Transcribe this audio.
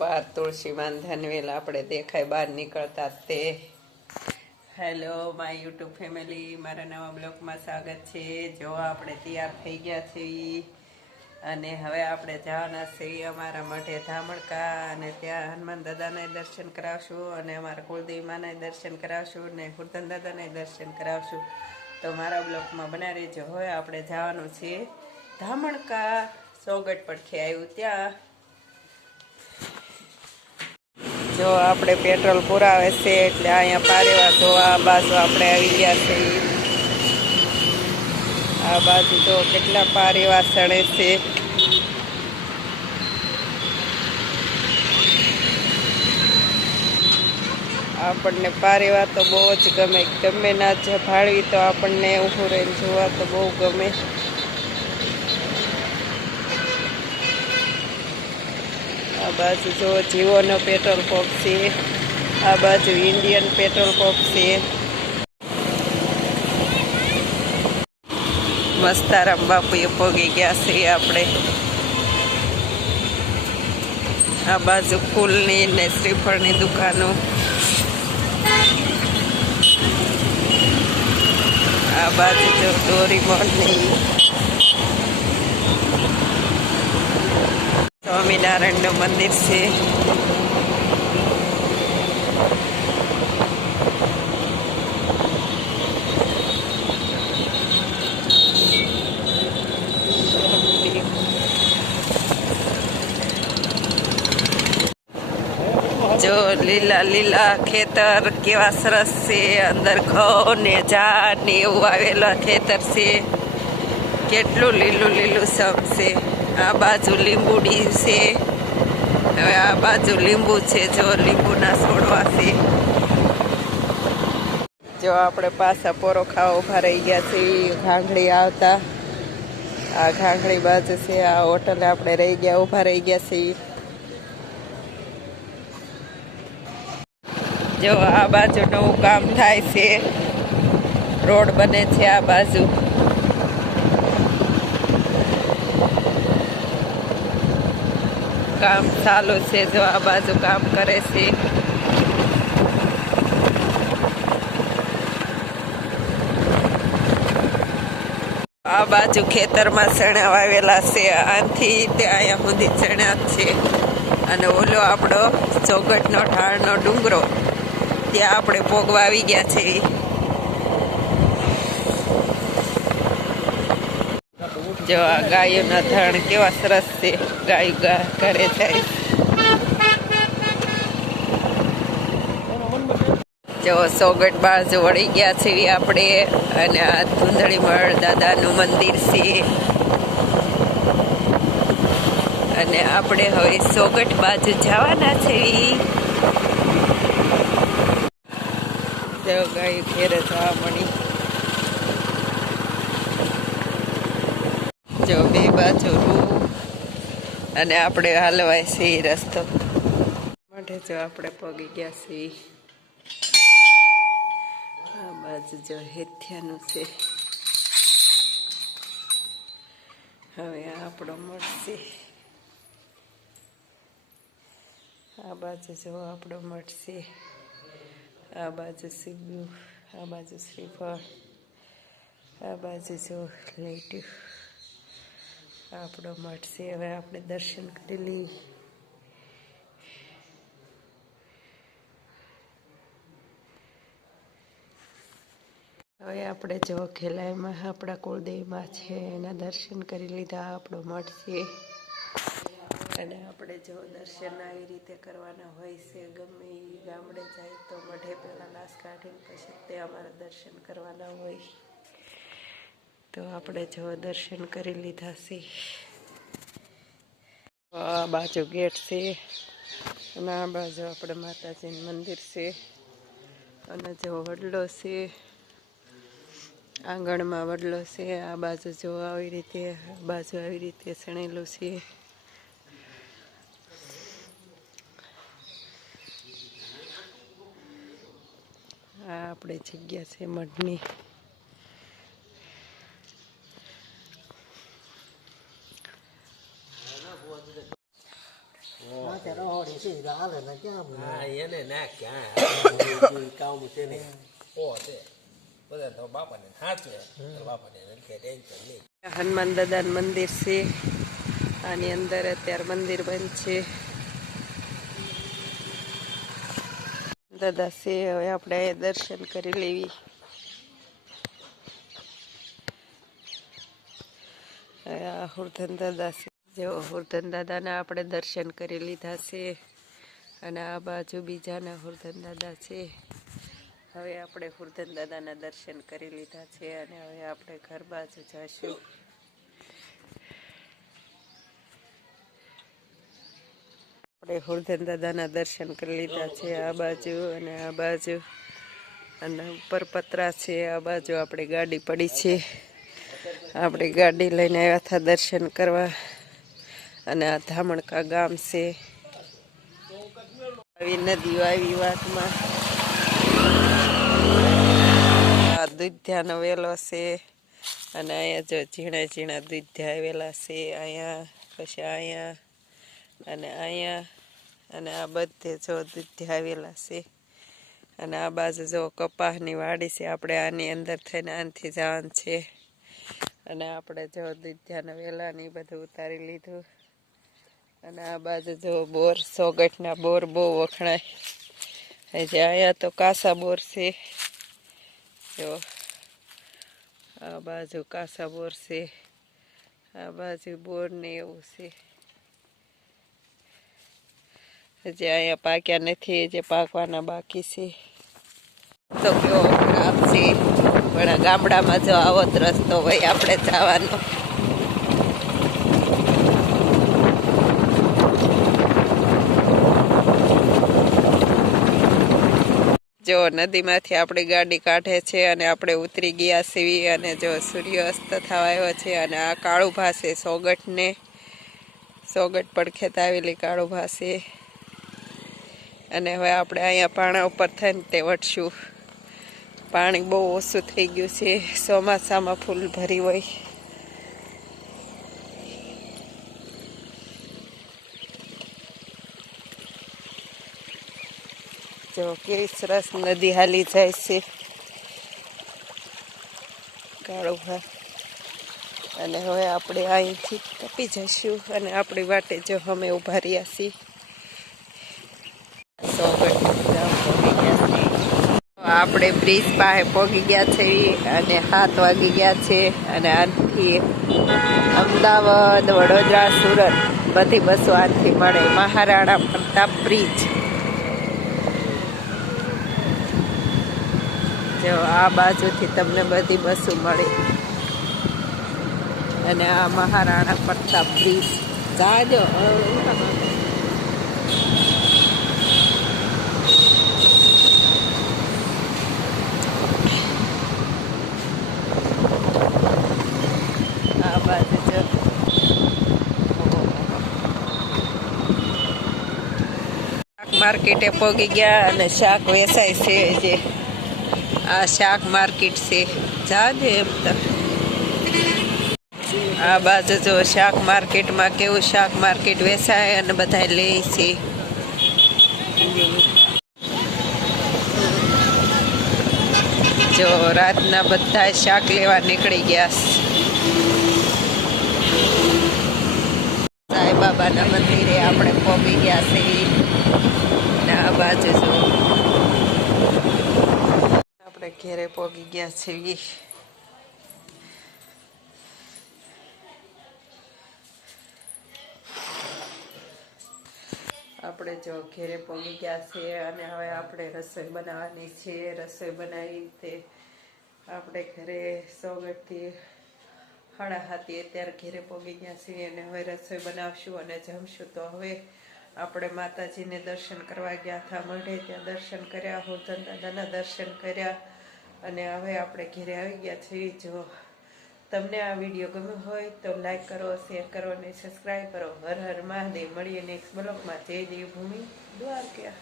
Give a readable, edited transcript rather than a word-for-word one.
બાર તુલસી માંધાનવેલ આપણે દેખાય બહાર નીકળતા તે. હેલો માય યુટ્યુબ ફેમિલી, મારા નવા બ્લોગમાં સ્વાગત છે. જો આપણે તૈયાર થઈ ગયા છીએ અને હવે આપણે જવાના છીએ અમારા મઢે ધામણકા, અને ત્યાં હનુમાન દાદાના દર્શન કરાવશું અને અમારા કુળદેવી માના દર્શન કરાવશું ને હુરધન દાદાના દર્શન કરાવશું. તો મારા બ્લોગમાં બનાવી રહેજો. હવે આપણે જવાનું છે ધામણકા, સોગઠ પડખે આવ્યું ત્યાં. જો આપણે પેટ્રોલ પુરાવે છે એટલે અહીંયા પારેવા ધોવા બાજુ આપણે આવી ગયા છીએ. આ બાજુ તો કેટલા પારેવા સડે છે. આપણને પારેવા તો બહુ જ ગમે. ગમે ના જ ભાળવી તો આપણને ઊભું રહીને જોવા તો બહુ ગમે. આ બાજુ જો જીઓનો પેટ્રોલ પંપ છે, આ બાજુ ઇન્ડિયન પેટ્રોલ પંપ છે. મસ્તારામ બાપુએ પહોંચી ગયા છે આપણે. આ બાજુ ફૂલની ને શ્રીફળની દુકાનો. આ બાજુ જો ડોરીમોનની. સ્વામિનારાયણનું મંદિર છે. જો લીલા લીલા ખેતર કેવા સરસ છે. અંદર ઘઉં ને ઝાડ ને એવું આવેલા ખેતર છે. કેટલું લીલું લીલું સમ છે. આ બાજુ લીંબુડી છે. હવે આ બાજુ લીંબુ છે. જો લીંબુના છોડવા છે. જો આપણે પાછા પોરો ખાવા ઊભા રહી ગયા છીએ ઘાંઘળી આવતા. આ ઘાંઘળી બાજુ છે. આ હોટલે આપણે રહી ગયા, ઊભા રહી ગયા છીએ. જો આ બાજુ નવું કામ થાય છે. રોડ બને છે આ બાજુ. કામ ચાલુ છે. જો આ બાજુ કામ કરે છે. આ બાજુ ખેતરમાં ચણા વાવેલા છે. આથી તે અહીંયા સુધી ચણા છે. અને ઓલો આપણો ચોગઠનો ઢાળનો ડુંગરો, ત્યાં આપણે પોગવા આવી ગયા છે. જો આ ગાયોના ધણ કેવા સરસ છે. ગાય ઘરે જાય. જો સોગઠ બાજુ વળી ગયા છે આપણે. અને આ ધૂંધળીમળ દાદાનું મંદિર છે. અને આપણે હવે સોગઠ બાજુ જવાના છે. જો ગાય ઘેરે જવા મળી. જો બે બાજુ રૂ અને આપણે હાલવાય છે રસ્તો માટે. જો આપણે પગી ગયા છીએ. આ બાજુ જો હેથિયાનું છે. હવે આપણો મળશે. આ બાજુ જો આપણો મળશે. આ બાજુ સીબુ, આ બાજુ શ્રીફળ, આ બાજુ જો લેટ્યું. આપણો મઠ છે. હવે આપણે દર્શન કરી લઈએ. હવે આપણે જો ખેલાઈમાં આપણા કુળદેવીમાં છે એના દર્શન કરી લીધા. આપણો મઠ છે. અને આપણે જો દર્શન આવી રીતે કરવાના હોય છે. ગમે એ ગામડે જાય તો મઢે પહેલાં લાશ કાઢીને પછી તે અમારા દર્શન કરવાના હોય. તો આપણે જો દર્શન કરી લીધા છે. આ બાજુ ગેટ છે અને આ બાજુ આપણે માતાજીનું મંદિર છે. અને જો વડલો છે, આંગણમાં વડલો છે. આ બાજુ જો આવી રીતે, આ બાજુ આવી રીતે સણેલું છે. આ આપણે જગ્યા છે મઢની. વાડી છે હાલે ને ક્યાં હા એને ના ક્યાં કામ છે ને ઓ છે બધા તો બાપાને સાચવે બાપાને કે ટેન્શન નહીં. હનુમાન દાદાનું મંદિર છે, આની અંદર અત્યારે મંદિર બંધ છે. દાદા છે, હવે આપણે દર્શન કરી લેવી. હુરધન દાદા છે, જો હુરધન દાદાના આપણે દર્શન કરી લીધા છે અને આ બાજુ બીજાના હુરધન દાદા છે. હવે આપણે હુરધન દાદાના દર્શન કરી લીધા છે અને હવે આપણે ઘર બાજુ જઈશું. આપણે હુરધન દાદાના દર્શન કરી લીધા છે આ બાજુ અને આ બાજુ, અને ઉપર પતરા છે. આ બાજુ આપણી ગાડી પડી છે, આપણી ગાડી લઈને આવ્યા હતા દર્શન કરવા. અને આ ધામણકા ગામ છે. આવી નદીઓ આવી વાતમાં આ દૂધિયાનો વેલો છે અને અહીંયા જો ઝીણા ઝીણા દૂધિયા આવેલા છે. અહીંયા પછી અહીંયા અને અહીંયા અને આ બધે જો દૂધિયા આવેલા છે. અને આ બાજુ જો કપાસની વાડી છે. આપણે આની અંદર થઈને આનથી જવાનું છે. અને આપણે જો દૂધિયાના વેલા ને બધું ઉતારી લીધું. અને આ બાજુ જો બોર, સોગઠના બોર બહુ વખણાય. હજી અહીંયા તો કાસા બોર છે. જો આ બાજુ કાસા બોર છે, આ બાજુ બોર ને એવું છે. હજી અહીંયા પાક્યા નથી, જે પાકવાના બાકી છે. તો કેવો ખરાબ છે, પણ ગામડામાં જો આવો જ રસ્તો હોય આપણે જવાનો. જો નદીમાંથી આપણી ગાડી કાઢે છે અને આપણે ઉતરી ગયા છીએ. અને જો સૂર્યાસ્ત થવા આવ્યો છે અને આ કાળું ભાસે સોગઠને, સોગઠ પડખેત આવેલી કાળું ભાસે. અને હવે આપણે અહીંયા પાણા ઉપર થઈને તે વટશું. પાણી બહુ ઓછું થઈ ગયું છે, ચોમાસામાં ફૂલ ભરી હોય. જો કેવી સરસ નદી હાલી જાય છે કાળું ભા. અને હવે આપણે અહીંથી ટપી જઈશું અને આપણી વાટે જો અમે ઊભા રહ્યા છીએ. આપણે બ્રિજ પાસે પહોંચી ગયા છે અને 7 વાગી ગયા છે. અને આથી અમદાવાદ, વડોદરા, સુરત બધી બસો આથી મળે. મહારાણા પ્રતાપ બ્રિજ જો આ બાજુથી તમને બધી બસો મળે. અને આ મહારાણા પ્રતાપ બ્રિજ જાજો. આ બાજુ જો શાક માર્કેટે પહોંચી ગયા અને શાક વેચાય છે. જે આ શાક માર્કેટ છે જાજે એમ તો. આ બાજુ જો શાક માર્કેટમાં કેવું શાક માર્કેટ વેચાય અને બધા લે છે. જો રાતના બધા શાક લેવા નીકળી ગયા. સાંઈબાબાના મંદિરે આપણે પહોંચી ગયા છીએ. આ બાજુ જો આપણે ઘેરે પહોંચી ગયા છીએ. આપણે જો ઘેરે પહોંચી ગયા છે અને હવે આપણે રસોઈ બનાવવાની છે. રસોઈ બનાવી તે આપણે ઘરે સોગઠથી 7:30 અત્યારે ઘેરે પહોંચી ગયા છીએ અને હવે રસોઈ બનાવશું અને જમશું. તો હવે આપણે માતાજીને દર્શન કરવા ગયા હતા મઢે, ત્યાં દર્શન કર્યા, હુરધન દાદાના દર્શન કર્યા અને હવે આપણે ઘેરે આવી ગયા છીએ. જો તમને આ વિડીયો ગમ્યો હોય તો લાઈક કરો, શેર કરો અને સબસ્ક્રાઈબ કરો. હર હર મહાદેવ. મળીએ નેક્સ્ટ બ્લોગમાં. જય દેવભૂમિ દ્વારકા.